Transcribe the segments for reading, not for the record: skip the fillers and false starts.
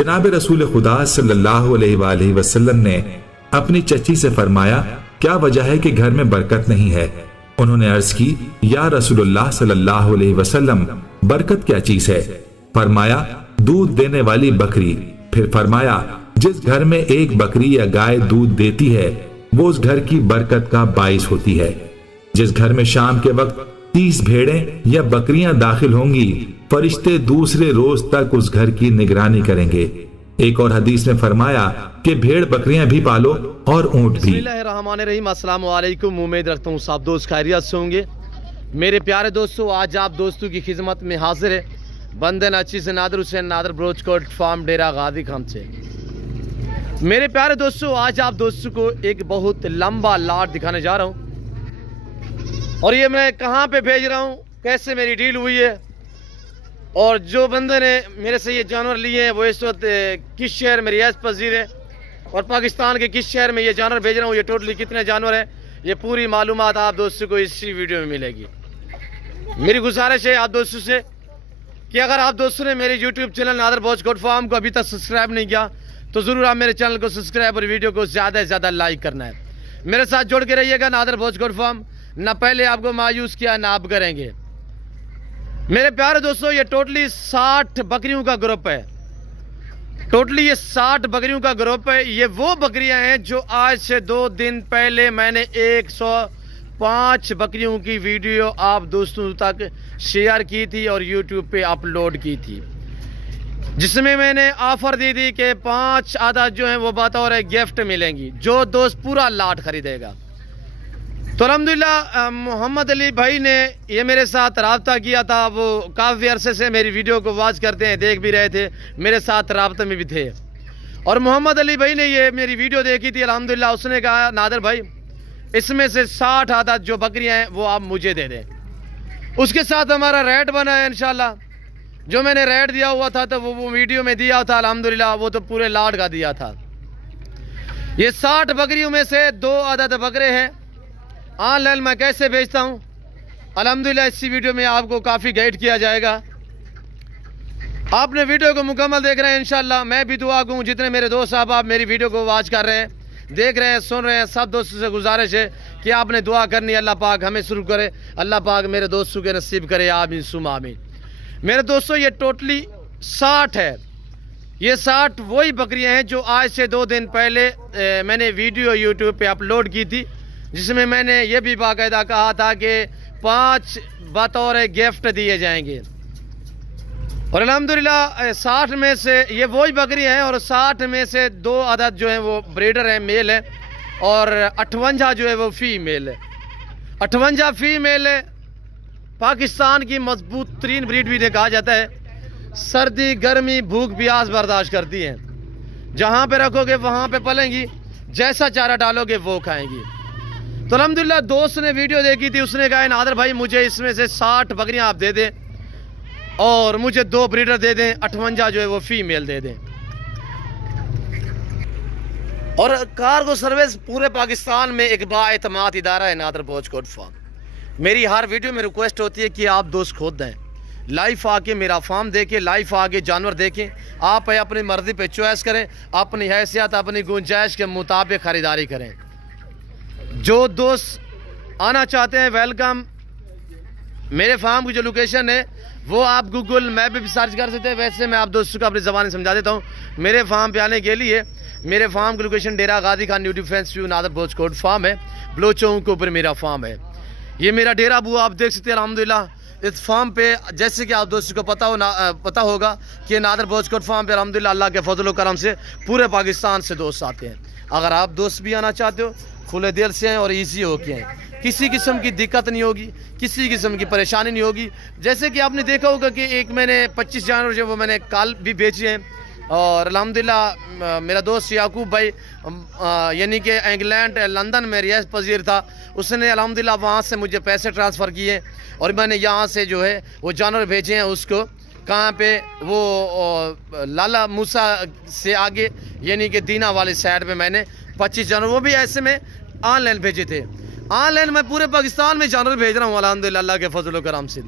जनाब रसूल खुदा सल्लल्लाहु अलैहि वसल्लम ने अपनी चची से फरमाया, क्या वजह है कि घर में बरकत नहीं है? उन्होंने अर्ज की, या रसूलुल्लाह सल्लल्लाहु अलैहि वसल्लम, बरकत क्या चीज है? फरमाया, दूध देने वाली बकरी। फिर फरमाया, जिस घर में एक बकरी या गाय दूध देती है वो उस घर की बरकत का बाइस होती है। जिस घर में शाम के वक्त 30 भेड़ें या बकरियां दाखिल होंगी, फरिश्ते दूसरे रोज तक उस घर की निगरानी करेंगे। एक और हदीस में फरमाया कि भेड़ बकरियां भी पालो और ऊंट भी। बिस्मिल्लाहिर्रहमानिर्रहीम, अस्सलाम वालेकुम। उम्मीद रखता हूँ सब दोस्त खैरियत से होंगे। मेरे प्यारे दोस्तों, आज आप दोस्तों की खिदमत में हाजिर है बंदन अच्छी से नादर हुसैन नादर ब्रोचकोट फार्म डेरा गाजी खान से। मेरे प्यारे दोस्तों, आज आप दोस्तों को एक बहुत लंबा लाट दिखाने जा रहा हूँ और ये मैं कहाँ पे भेज रहा हूँ, कैसे मेरी डील हुई है और जो बंदे ने मेरे से ये जानवर लिए हैं वो इस वक्त किस शहर में रियासत पजीर है और पाकिस्तान के किस शहर में ये जानवर भेज रहा हूँ, ये टोटली कितने जानवर हैं, ये पूरी मालूमात आप दोस्तों को इसी वीडियो में मिलेगी। मेरी गुजारिश है आप दोस्तों से कि अगर आप दोस्तों ने मेरे यूट्यूब चैनल नादर ब्रोचकोट फार्म को अभी तक सब्सक्राइब नहीं किया तो ज़रूर आप मेरे चैनल को सब्सक्राइब और वीडियो को ज़्यादा से ज़्यादा लाइक करना है। मेरे साथ जोड़ के रहिएगा। नादर ब्रोचकोट फार्म ना पहले आपको मायूस किया ना आप करेंगे। मेरे प्यारे दोस्तों, ये टोटली 60 बकरियों का ग्रुप है। टोटली ये 60 बकरियों का ग्रुप है। ये वो बकरियां हैं जो आज से 2 दिन पहले मैंने 105 बकरियों की वीडियो आप दोस्तों तक शेयर की थी और यूट्यूब पे अपलोड की थी, जिसमें मैंने ऑफर दी थी कि 5 आदत जो है वो बतौर गिफ्ट मिलेंगी जो दोस्त पूरा लाट खरीदेगा। तो अल्हम्दुलिल्लाह मोहम्मद अली भाई ने ये मेरे साथ राब्ता किया था। वो काफ़ी अरसे से मेरी वीडियो को वॉच करते हैं, देख भी रहे थे, मेरे साथ राब्ते में भी थे और मोहम्मद अली भाई ने ये मेरी वीडियो देखी थी। अल्हम्दुलिल्लाह उसने कहा, नादर भाई इसमें से 60 आदत जो बकरियां हैं वो आप मुझे दे दें। उसके साथ हमारा रेट बना है इंशाल्लाह। जो मैंने रेट दिया हुआ था तो वो वीडियो में दिया था, अल्हम्दुलिल्लाह वो तो पूरे लाट का दिया था। ये 60 बकरियों में से 2 आदत बकरे हैं। ऑनलाइन मैं कैसे बेचता हूँ अल्हम्दुलिल्लाह इसी वीडियो में आपको काफ़ी गाइड किया जाएगा। आपने वीडियो को मुकम्मल देख रहे हैं इंशाल्लाह। मैं भी दुआ करूँ जितने मेरे दोस्त साहब आप मेरी वीडियो को वॉच कर रहे हैं, देख रहे हैं, सुन रहे हैं, सब दोस्तों से गुजारिश है कि आपने दुआ करनी, अल्लाह पाक हमें शुरू करे, अल्लाह पाक मेरे दोस्तों के नसीब करे, आमीन सुमा आमीन। मेरे दोस्तों, ये टोटली 60 है। ये 60 वही बकरियां हैं जो आज से 2 दिन पहले मैंने वीडियो यूट्यूब पे अपलोड की थी, जिसमें मैंने ये भी बाकायदा कहा था कि 5 बतौर गिफ्ट दिए जाएंगे। और अल्हम्दुलिल्लाह 60 में से ये वही बकरियां हैं और 60 में से 2 आदत जो हैं वो ब्रीडर हैं, मेल है, और 58 जो है वो फीमेल है। 58 फीमेल है। पाकिस्तान की मजबूत तरीन ब्रीड भी कहा जाता है। सर्दी गर्मी भूख प्यास बर्दाश्त करती हैं। जहाँ पे रखोगे वहाँ पे पलेंगी, जैसा चारा डालोगे वो खाएंगी। तो अल्हम्दुलिल्लाह दोस्त ने वीडियो देखी थी, उसने कहा नादर भाई मुझे इसमें से 60 बकरियां आप दे दें और मुझे 2 ब्रीडर दे दें, 58 जो है वो फीमेल दे दें। और कार्गो सर्विस पूरे पाकिस्तान में एक बाएतमाद इदारा है नादर ब्रोचकोट फार्म। मेरी हर वीडियो में रिक्वेस्ट होती है कि आप दोस्त खुद दें, लाइव आके मेरा फार्म देखें, लाइव आके जानवर देखें, आप अपनी मर्जी पे चॉइस करें, अपनी हैसियत अपनी गुंजाइश के मुताबिक ख़रीदारी करें। जो दोस्त आना चाहते हैं वेलकम। मेरे फार्म की जो लोकेशन है वो आप गूगल मैप पे भी सर्च कर सकते हैं। वैसे मैं आप दोस्तों को अपनी ज़बान समझा देता हूँ। मेरे फार्म पे आने के लिए मेरे फार्म की location Dera Ghazi Khan new defence view नादर ब्रोचकोट फार्म है, बलोचों के ऊपर मेरा फार्म है। ये मेरा डेरा बुआ आप देख सकते हैं। अल्हम्दुलिल्लाह इस फार्म पे जैसे कि आप दोस्तों को पता होगा कि नादर ब्रोचकोट फार्म पे अल्हम्दुलिल्लाह अल्लाह के फजल करम से पूरे पाकिस्तान से दोस्त आते हैं। अगर आप दोस्त भी आना चाहते हो खुले दिल से हैं और इजी होके हैं, किसी किस्म की दिक्कत नहीं होगी, किसी किस्म की परेशानी नहीं होगी। जैसे कि आपने देखा होगा कि एक मैंने 25 जानवर जो वो मैंने कल भी बेचे हैं और अल्हम्दुलिल्लाह मेरा दोस्त याकूब भाई यानी कि इंग्लैंड लंदन में रियासत पजीर था, उसने अल्हम्दुलिल्लाह वहाँ से मुझे पैसे ट्रांसफ़र किए और मैंने यहाँ से जो है वो जानवर भेजे हैं। उसको कहाँ पे वो लाला मूसा से आगे यानी कि दीना वाली साइड पे मैंने 25 जानवर, वो भी ऐसे में ऑनलाइन भेजे थे। ऑनलाइन मैं पूरे पाकिस्तान में जानवर भेज रहा हूँ अल्हम्दुलिल्लाह अल्लाह के फजल करम से।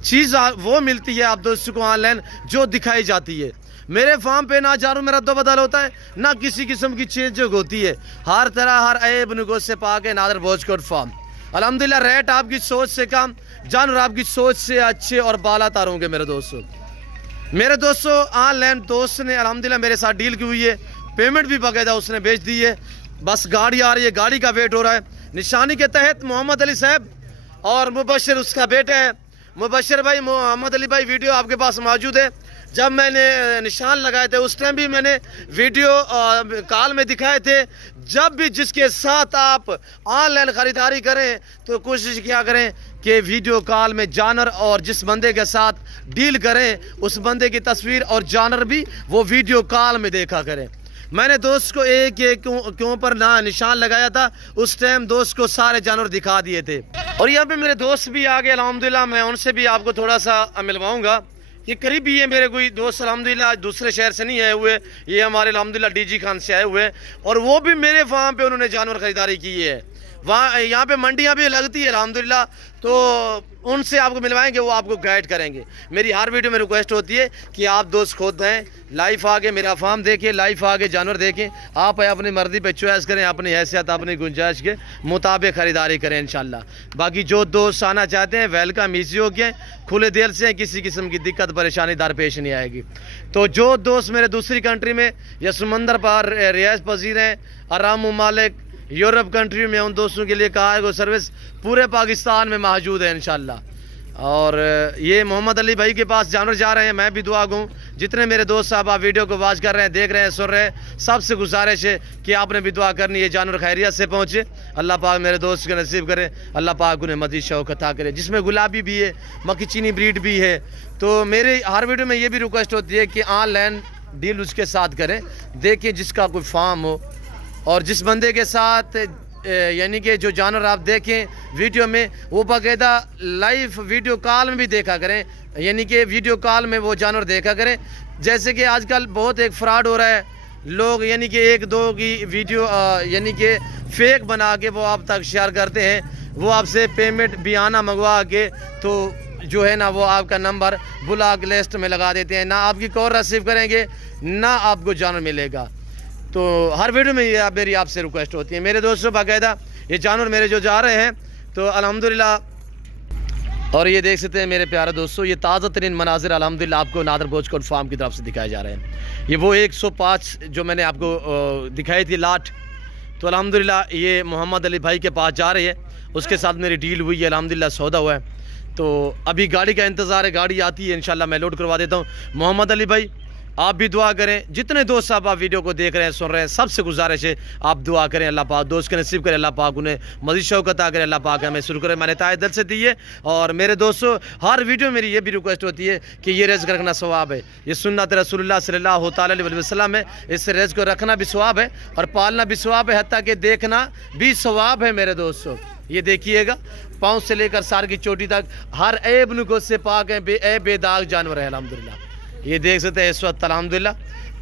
चीज़ वो मिलती है आप दोस्तों को ऑनलाइन जो दिखाई जाती है। मेरे फार्म पे ना जानवर में रद्द बदल होता है, ना किसी किस्म की चेंज होती है। हर तरह हर ऐब नुगों से पाक है नादर भोजकोट फार्म। अल्हम्दुलिल्लाह रेट आपकी सोच से कम, जानवर आपकी सोच से अच्छे और बाला तार होंगे मेरे दोस्तों। मेरे दोस्तों ऑनलाइन दोस्त ने अल्हम्दुलिल्लाह मेरे साथ डील की हुई है, पेमेंट भी बाकायदा उसने भेज दी है। बस गाड़ी आ रही है, गाड़ी का वेट हो रहा है। निशानी के तहत मोहम्मद अली साहब और मुबशर उसका बेटा है। मुबशर भाई, मोहम्मद अली भाई वीडियो आपके पास मौजूद है। जब मैंने निशान लगाए थे उस टाइम भी मैंने वीडियो कॉल में दिखाए थे। जब भी जिसके साथ आप ऑनलाइन ख़रीदारी करें तो कोशिश किया करें कि वीडियो कॉल में जानवर और जिस बंदे के साथ डील करें उस बंदे की तस्वीर और जानवर भी वो वीडियो कॉल में देखा करें। मैंने दोस्त को एक क्यों पर ना निशान लगाया था, उस टाइम दोस्त को सारे जानवर दिखा दिए थे। और यहाँ पे मेरे दोस्त भी आ गए अल्हम्दुलिल्लाह, मैं उनसे भी आपको थोड़ा सा मिलवाऊंगा। ये करीबी है मेरे कोई दोस्त अल्हम्दुलिल्लाह, दूसरे शहर से नहीं आए हुए, ये हमारे अल्हम्दुलिल्लाह डीजी खान से आए हुए और वो भी मेरे फार्म पे उन्होंने जानवर खरीदारी की है। वहाँ यहाँ पे मंडियाँ भी लगती है अल्हम्दुलिल्लाह, तो उनसे आपको मिलवाएंगे, वो आपको गाइड करेंगे। मेरी हर वीडियो में रिक्वेस्ट होती है कि आप दोस्त खुद हैं, लाइव आके मेरा फार्म देखें, लाइव आके जानवर देखें, आप अपनी मर्जी पे चॉइस करें, अपनी हैसियत अपनी गुंजाइश के मुताबिक ख़रीदारी करें इंशाल्लाह। बाकी जो दोस्त आना चाहते हैं वेलकम, ईजी हो गए, खुले दिल से, किसी किस्म की दिक्कत परेशानी दरपेश नहीं आएगी। तो जो दोस्त मेरे दूसरी कंट्री में या समंदर पार रिहाइश पजीर हैं, आराम ममालिक, यूरोप कंट्री में, उन दोस्तों के लिए कहा है वो सर्विस पूरे पाकिस्तान में मौजूद है इंशाल्लाह। और ये मोहम्मद अली भाई के पास जानवर जा रहे हैं, मैं भी दुआ गूँ। जितने मेरे दोस्त साहब आप वीडियो को वॉच कर रहे हैं, देख रहे हैं, सुन रहे हैं, सबसे गुजारिश है कि आपने भी दुआ करनी है जानवर खैरियत से पहुँचे। अल्लाह पाक मेरे दोस्त को नसीब करे, अल्लाह पाक उन्हें मज़ीद शौक़ अता करे। जिसमें गुलाबी भी है, मक्खी चीनी ब्रीड भी है। तो मेरे हर वीडियो में ये भी रिक्वेस्ट होती है कि ऑनलाइन डील उसके साथ करें, देखें जिसका कोई फार्म हो और जिस बंदे के साथ यानी कि जो जानवर आप देखें वीडियो में वो बाकायदा लाइव वीडियो कॉल में भी देखा करें, यानी कि वीडियो कॉल में वो जानवर देखा करें। जैसे कि आजकल बहुत एक फ्रॉड हो रहा है, लोग यानी कि एक दो की वीडियो यानी कि फेक बना के वो आप तक शेयर करते हैं, वो आपसे पेमेंट बयाना मंगवा के तो जो है ना वो आपका नंबर ब्लॉक लिस्ट में लगा देते हैं, ना आपकी कॉल रिसीव करेंगे ना आपको जानवर मिलेगा। तो हर वीडियो में ये मेरी आपसे रिक्वेस्ट होती है मेरे दोस्तों, बाकायदा ये जानवर मेरे जो जा रहे हैं तो अल्हम्दुलिल्लाह। और ये देख सकते हैं मेरे प्यारे दोस्तों, ये ताज़ा तरीन मनाजिर अल्हम्दुलिल्लाह आपको नादर भोजकोट फार्म की तरफ से दिखाए जा रहे हैं। ये वो 105 जो मैंने आपको दिखाई थी लाट, तो अल्हम्दुलिल्लाह ये मोहम्मद अली भाई के पास जा रही है, उसके साथ मेरी डील हुई है, अल्हम्दुलिल्लाह सौदा हुआ है। तो अभी गाड़ी का इंतज़ार है, गाड़ी आती है इंशाल्लाह मैं लोड करवा देता हूँ। मोहम्मद अली भाई आप भी दुआ करें, जितने दोस्त साहब आप वीडियो को देख रहे हैं, सुन रहे हैं, सबसे गुजारिश है आप दुआ करें, अल्लाह पाक दोस्त के नसीब करे, अल्लाह पाक उन्हें मज़ीद शौक़ अता करे, अल्लाह पाक हमें शुरू करे, मैंने ताए दिल से दी है। और मेरे दोस्तों हर वीडियो मेरी ये भी रिक्वेस्ट होती है कि ये रिज़्क़ रखना सवाब है, ये सुन्नत रसूलुल्लाह सल्लल्लाहु अलैहि वसल्लम है, इस रिज़्क़ को रखना भी सवाब है और पालना भी सवाब है, हत्ता कि देखना भी सवाब है मेरे दोस्तों। ये देखिएगा पाँव से लेकर सार की चोटी तक हर ऐब नुगों से पाक है, बेदाग जानवर है अल्हम्दुलिल्लाह। ये देख सकते हैं इस वक्त अल्हम्दुलिल्लाह।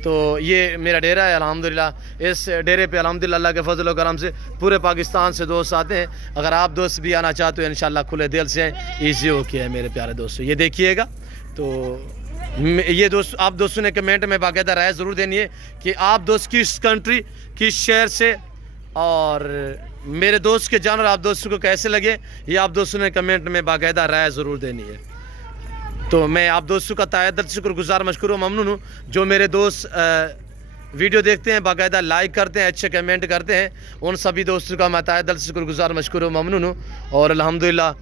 तो ये मेरा डेरा है अल्हम्दुलिल्लाह, इस डेरे पे अल्हम्दुलिल्लाह अल्लाह के फजल और करम से पूरे पाकिस्तान से दोस्त आते हैं। अगर आप दोस्त भी आना चाहते हो इंशाल्लाह खुले दिल से ईजी हो के है मेरे प्यारे दोस्तों। ये देखिएगा तो ये दोस्त आप दोस्तों ने कमेंट में बाकायदा राय ज़रूर देनी है कि आप दोस्त किस कंट्री किस शहर से और मेरे दोस्त के जानवर आप दोस्तों को कैसे लगे, ये आप दोस्तों ने कमेंट में बाकायदा राय ज़रूर देनी है। तो मैं आप दोस्तों का ताए दिल से शुक्रगुजार मशकूर व ममनून हूँ जो मेरे दोस्त वीडियो देखते हैं, बाकायदा लाइक करते हैं, अच्छे कमेंट करते हैं, उन सभी दोस्तों का मैं ताए दिल से शुक्रगुजार मशकूर व ममनून हूँ। और अल्हम्दुलिल्लाह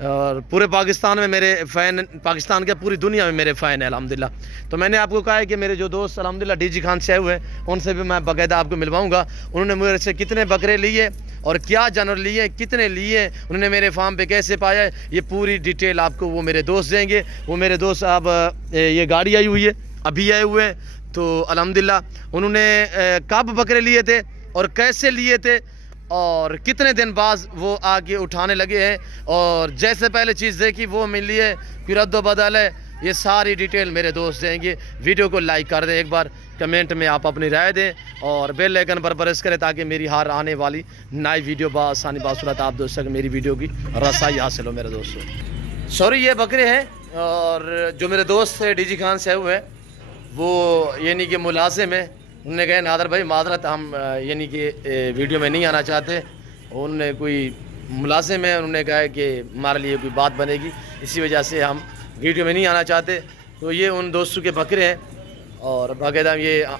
और पूरे पाकिस्तान में मेरे फ़ैन, पाकिस्तान के पूरी दुनिया में मेरे फ़ैन है अल्हम्दुलिल्लाह। तो मैंने आपको कहा है कि मेरे जो दोस्त अल्हम्दुलिल्लाह डीजी खान से आए हुए हैं उनसे भी मैं बाकायदा आपको मिलवाऊंगा। उन्होंने मेरे से कितने बकरे लिए और क्या जानवर लिए, कितने लिए, उन्होंने मेरे फार्म पे कैसे पाया है, ये पूरी डिटेल आपको वो मेरे दोस्त देंगे। वो मेरे दोस्त अब ये गाड़ी आई हुई है, अभी आए हुए हैं, तो अल्हम्दुलिल्लाह उन्होंने कब बकरे लिए थे और कैसे लिए थे और कितने दिन बाद वो आके उठाने लगे हैं और जैसे पहले चीज़ देखी वो मिली है, फिर रद्द बदल है, ये सारी डिटेल मेरे दोस्त देंगे। वीडियो को लाइक कर दें, एक बार कमेंट में आप अपनी राय दें और बेल आइकन पर प्रेस करें ताकि मेरी हर आने वाली नई वीडियो बासानी बासूरत आप दोस्तों को मेरी वीडियो की रसाई हासिल हो मेरे दोस्तों। सॉरी ये बकरे हैं और जो मेरे दोस्त है डीजी खान से हुए हैं वो यानी कि मुलाजिम है। उन्होंने कहा नादर भाई मादरत हम यानी कि वीडियो में नहीं आना चाहते। उन्होंने कोई मुलाजिम है, उन्होंने कहा कि हमारे लिए कोई बात बनेगी, इसी वजह से हम वीडियो में नहीं आना चाहते। तो ये उन दोस्तों के बकरे हैं और बाकायदा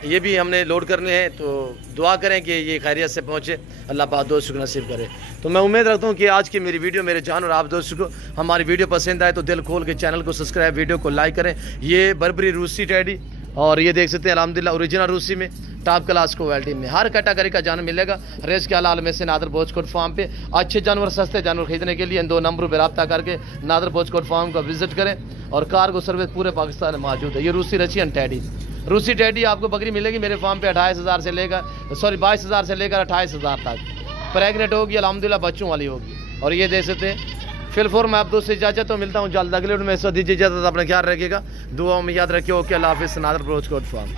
ये भी हमने लोड करने हैं। तो दुआ करें कि ये खैरियत से पहुँचे, अल्लाह पाक दोस्तों को नसीब करे। तो मैं उम्मीद रखता हूँ कि आज की मेरी वीडियो मेरे जान और आप दोस्तों को हमारी वीडियो पसंद आए तो दिल खोल के चैनल को सब्सक्राइब, वीडियो को लाइक करें। ये बर्बरी रूसी टेडी और ये देख सकते हैं अल्हम्दुलिल्लाह ओरिजिनल रूसी में टॉप क्लास क्वालिटी में हर कैटेगरी का जानवर मिलेगा। रेस के हलाल में से नादर बोचकोट फार्म पे अच्छे जानवर, सस्ते जानवर खरीदने के लिए इन 2 नंबरों पर रब्ता करके नादर बोचकोट फार्म का विजिट करें। और कार्गो सर्विस पूरे पाकिस्तान में मौजूद है। ये रूसी रशियन टेडी, रूसी टेडी आपको बकरी मिलेगी मेरे फार्म पे 22,000 से लेकर 22,000 से लेकर 28,000 तक। प्रेगनेंट होगी अल्हम्दुलिल्लाह, बच्चों वाली होगी। और ये देख सकते हैं फिलफोर मैं आप दोस्त से इजाजत तो मिलता हूँ जल्द अगले वीडियो में। दीजिए इजाजत, अपना ख्याल रखिएगा, दुआ में याद रखिए। ओके, अल्लाह हाफिज़। नादर बोचकोट फार्म।